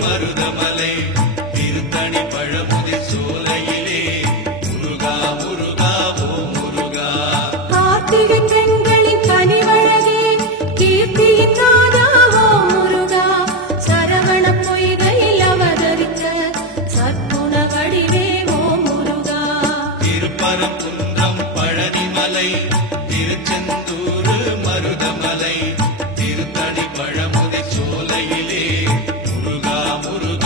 மருதமலை திருத்தணி பழமுதி சோலையிலே முருகா முருகா ஓ முருகா. கார்த்திகை பெண்களின் கனிவழகே கீர்த்தியின் நாதா ஓ முருகா. சரவண பொய்கையில் அவதரித்த சற்குண வடிவே ஓ முருகா. திருப்பரங்குன்றம் பழனிமலை திருச்செந்தூர் மருதமலை திருத்தணி பழமுதி சோலையிலே முருகா முருகா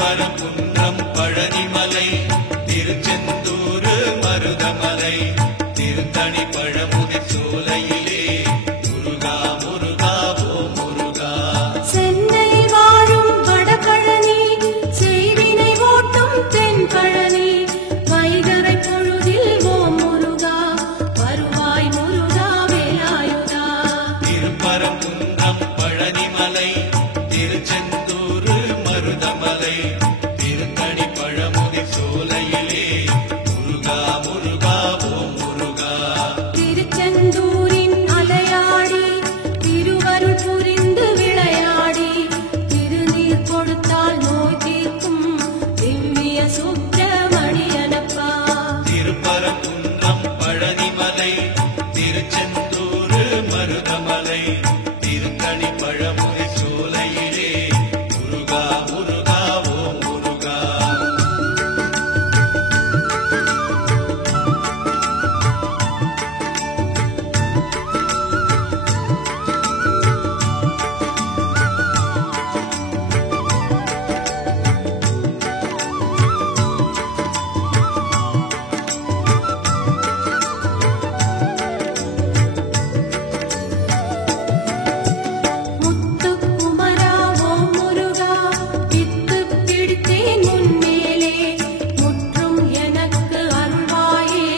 திருப்பரங்குன்றம் பழனிமலை திருச்செந்தூர் மருதமலை திருத்தணி பழமுதி சோலையிலே முருகா முருகா ஓ முருகா. சென்னையில் வாழும் வடபழனி செய்வினை ஓட்டும் தென்பழனி வைகரை பொழுதில் ஓ முருகா வருவாய் முருகா வேலாயுதா. திருப்பரங்குன்றம் பழனிமலை திருச்செந்தூர் மருதமலை திருத்தணி பழமுதி சோலையிலே முருகா முருகா ஓ முருகா. திருச்செந்தூரின் அலையாடி திருவருள் புரிந்து விளையாடி திருநீர் கொடுத்தால் நோய் தீர்க்கும் திவ்ய சுப்பிரமணியனப்பா. திருப்பரங்குன்றம் பழனிமலை திருச்செந்தூர் மருதமலை திருத்தணி பழமுதி சோலையிலே முருகா முருகா ஓ முருகா. முத்துக்குமரா ஓ முருகா வித்து பிடித்தேன் முன்மேலே முற்றும் எனக்கு அருள்வாயே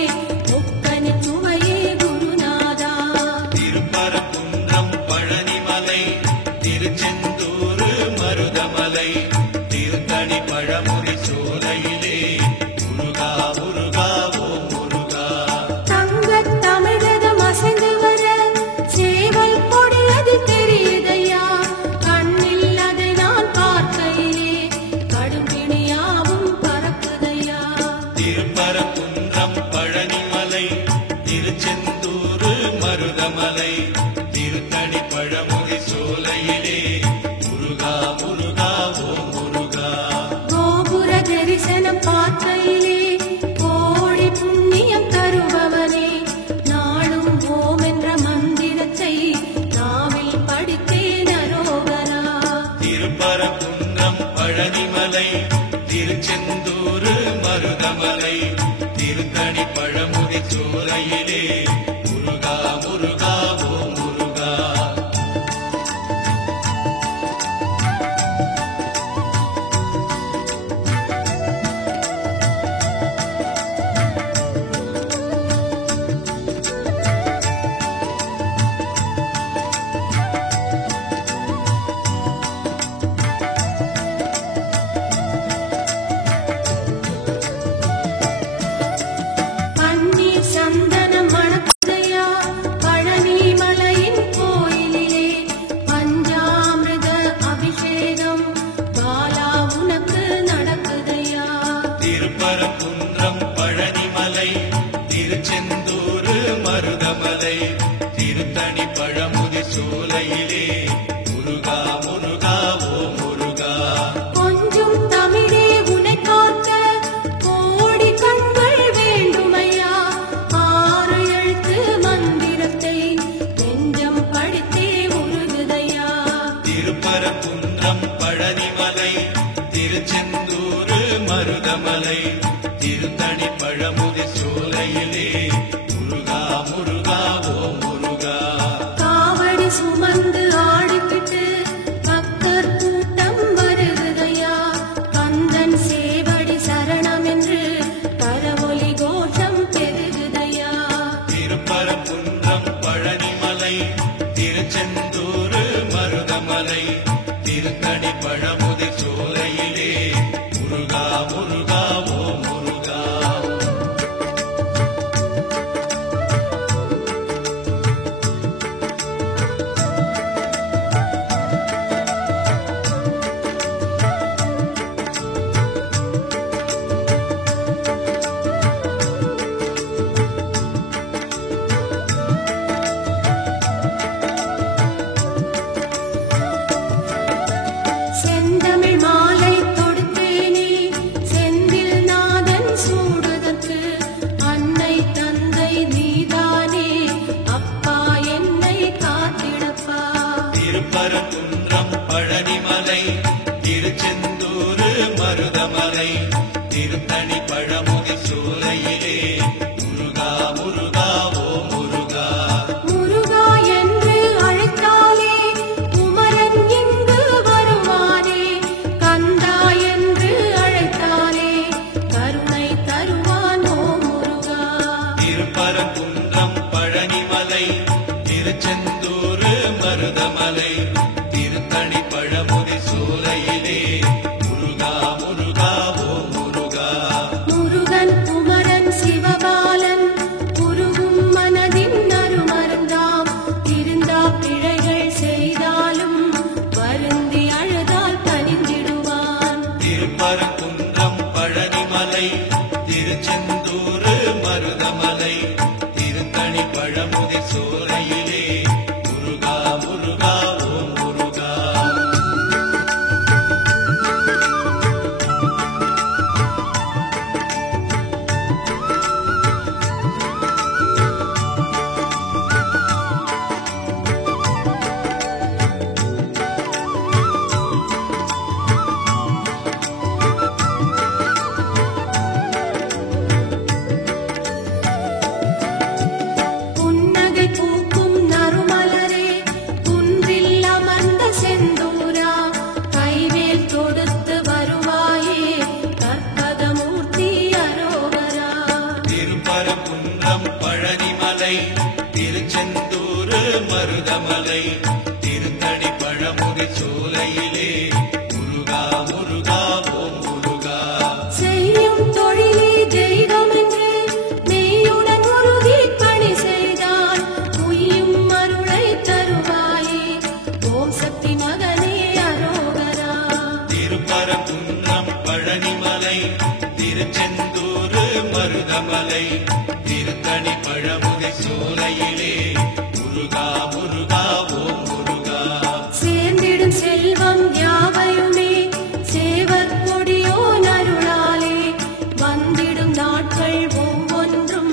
முக்கனி சுவையே குருநாதா. திருப்பரங்குன்றம் பழனிமலை திருச்செந்தூர் மருதமலை திருத்தணி பழமுதி சோலையிலே முருகா முருகா ஓ முருகா. தங்கத் தமிழகம் அசைந்து வர சேவல் பொடியது தெரியுதையா கண்ணில் அதை நான் பார்க்கையிலே கடும்பிணியாவும் பறக்குதையா. திருப்பரங்குன்றம் பழனிமலை திருச்செந்தூர் மருதமலை திருத்தணி பழமுதி சோலையிலே முருகா முருகா ஓ முருகா. கோபுர தரிசனம் பார்க்கையிலே கோடி புண்ணியம் தருபவனே நாளும் ஓம் என்ற மந்திரத்தை நாவில் படித்தேன் அரோகரா. திருப்பரங்குன்றம் பழனிமலை திருச்செந்தூர் மருதமலை திருத்தணி பழமுதி சோலையிலே முருகா முருகா ஓ முருகா. பன்னீர் சந்தனம் மணக்குதையா பழனி மலையின் கோயிலிலே பஞ்சாமிர்த அபிஷேகம் பாலா உனக்கு நடக்குதையா. திருப்பரங்குன்றம் பழனிமலை திருச்செந்தூர் மருதமலை திருத்தணி பழமுதி சோலையிலே முருகா முருகா ஓ முருகா. கொஞ்சம் தமிழே உனை காக்க கோடி கண்கள் வேண்டுமையா ஆறு எழுத்து மந்திரத்தை நெஞ்சம் படித்தே உருகுதையா. திருப்பரங்குன்றம் பழனிமலை திருச்செந்தூர் மருதமலை திருத்தணி பழமுதி சோலையிலே முருகா முருகா ஓ முருகா. காவடி சுமந்து ஆடிக்கிட்டு பக்தர் கூட்டம் வருகுதையா கந்தன் சேவடி சரணம் என்று கரவொலி கோஷம் பெருகுதையா. திருப்பரங்குன்றம் பழனிமலை திருச்செந்தூர் மருதமலை திருத்தணி பழமுதி சோலையிலே முருகா முருகா ஓ மருதமலை திருத்தணி பழமுதி சோலையிலே முருகா முருகா ஓ முருகா. முருகா என்று அழைத்தாலே குமரன் இங்கு வருவானே, கந்தா என்று அழைத்தாலே கருணை தருவான் ஓ முருகா. திருப்பரங்குன்றம் பழனிமலை திருச்செந்தூர் மருதமலை திருத்தணி பழமுதி சோலையிலே முருகா முருகா ஓ முருகா. முருகன் குமரன் சிவபாலன் குருவும் மனதின் அருமருந்தாம், திருந்தா பிழைகள் செய்தாலும் வருந்தி அழுதால் பணிந்திடுவான். திருப்பரங்குன்றம் பழனிமலை திருச்செந்தூர் மருதமலை திருத்தணி பழமுதி சோலையிலே முருகா முருகா ஓ முருகா. புன்னகை பூக்கும் நறுமலரே குன்றில் அமர்ந்த செந்தூரா, கைவேல் தொடுத்து வருவாயே கற்பகமூர்த்தி அரோகரா. திருப்பரங்குன்றம் பழனிமலை திருச்செந்தூர் மருதமலை திருத்தணி பழமுதி சோலையிலே முருகா முருகா ஓ முருகா. செய்யும் தொழிலே தெய்வம் என்று மெய்யுடன் உருகி பணி செய்தால் உய்யும் அருளை தருவாயே ஓம் சக்தி மகனே அரோகரா. திருப்பரங்குன்றம் பழனிமலை திருச்செந்தூர் மருதமலை திருத்தணி பழமுதி சோலையிலே முருகா முருகா ஓ முருகா. சேர்ந்திடும் செல்வம் யாவையுமே சேவர் கொடியோ நருளாலே, வந்திடும் நாட்கள் ஒவ்வொன்றும்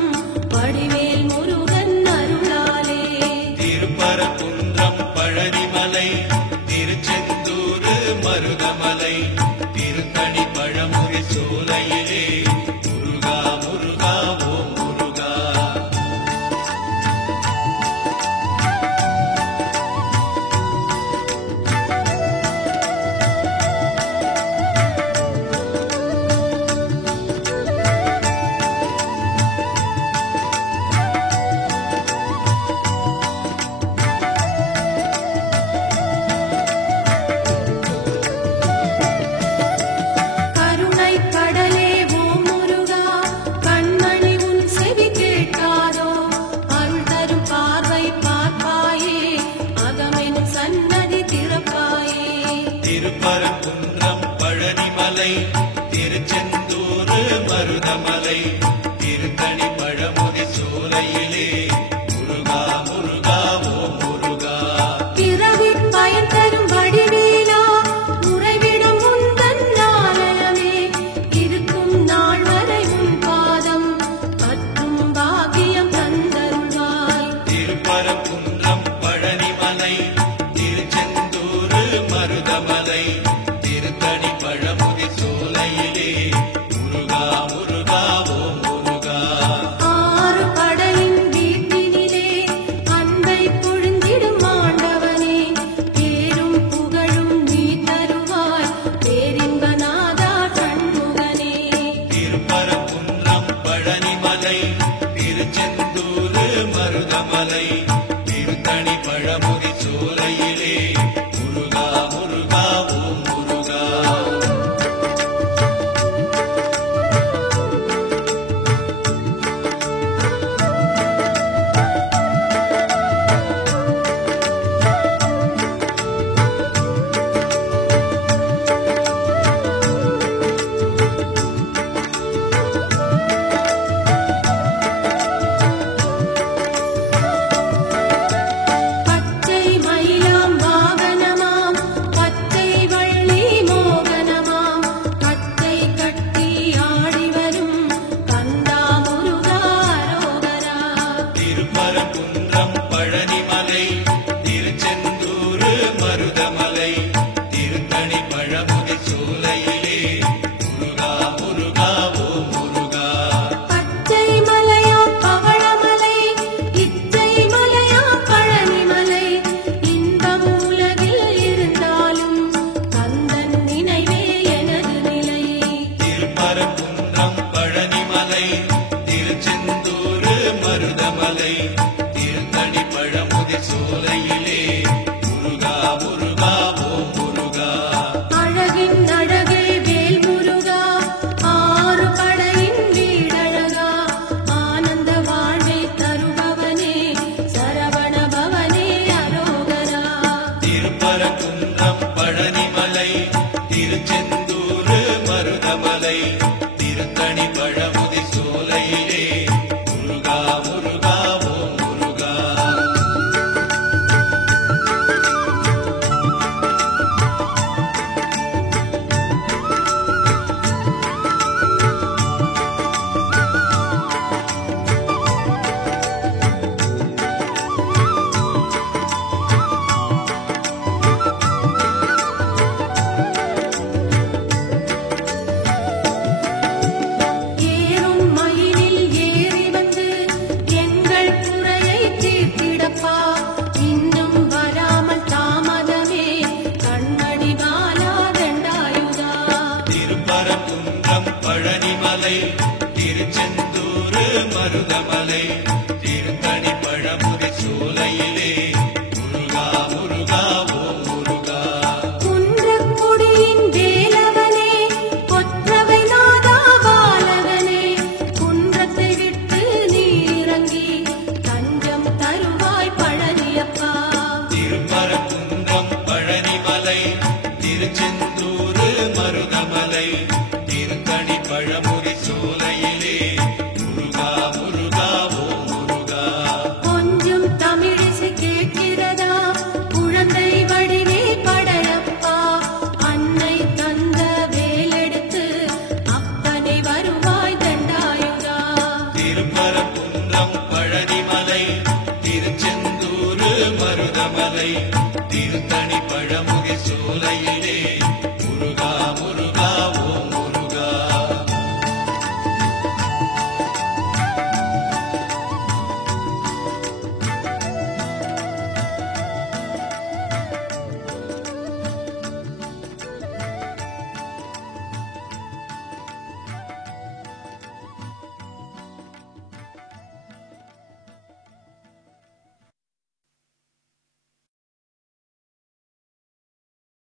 வடிவேல் முருகன் அருளாலே. திருப்பரங்குன்றம் பழனிமலை திருச்செந்தூர் மருதமலை திருத்தணி பழமுதி சோலையிலே முருகா முருகா ஓ முருகா. கருணை கடலே ஓ முருகா, கண்மணி உன் செவி கேட்காதோ, அருள் தரும் பார்வை பார்ப்பாயே அகமெனும் சன்னதி திறப்பாயே. திருப்பரங்குன்றம் பழனிமலை திருச்செந்தூர் மருதமலை திருத்தணி பழமுதி சோலையிலே முருகா முருகா ஓ முருகா. பிறவி பயன் தரும் வடிவேலா, உறைவிடும் உந்தன் ஆலயமே, இருக்கும் நாள் வரை உன் பாதம் பற்றும் பாக்கியம் தந்தருள்வாய். திருப்பரங்குன்றம் பழனிமலை திருச்செந்தூர் மருதமலை திருத்தணி பழமுதி சோலையிலே முருகா முருகா ஓ திருப்பரங்குன்றம்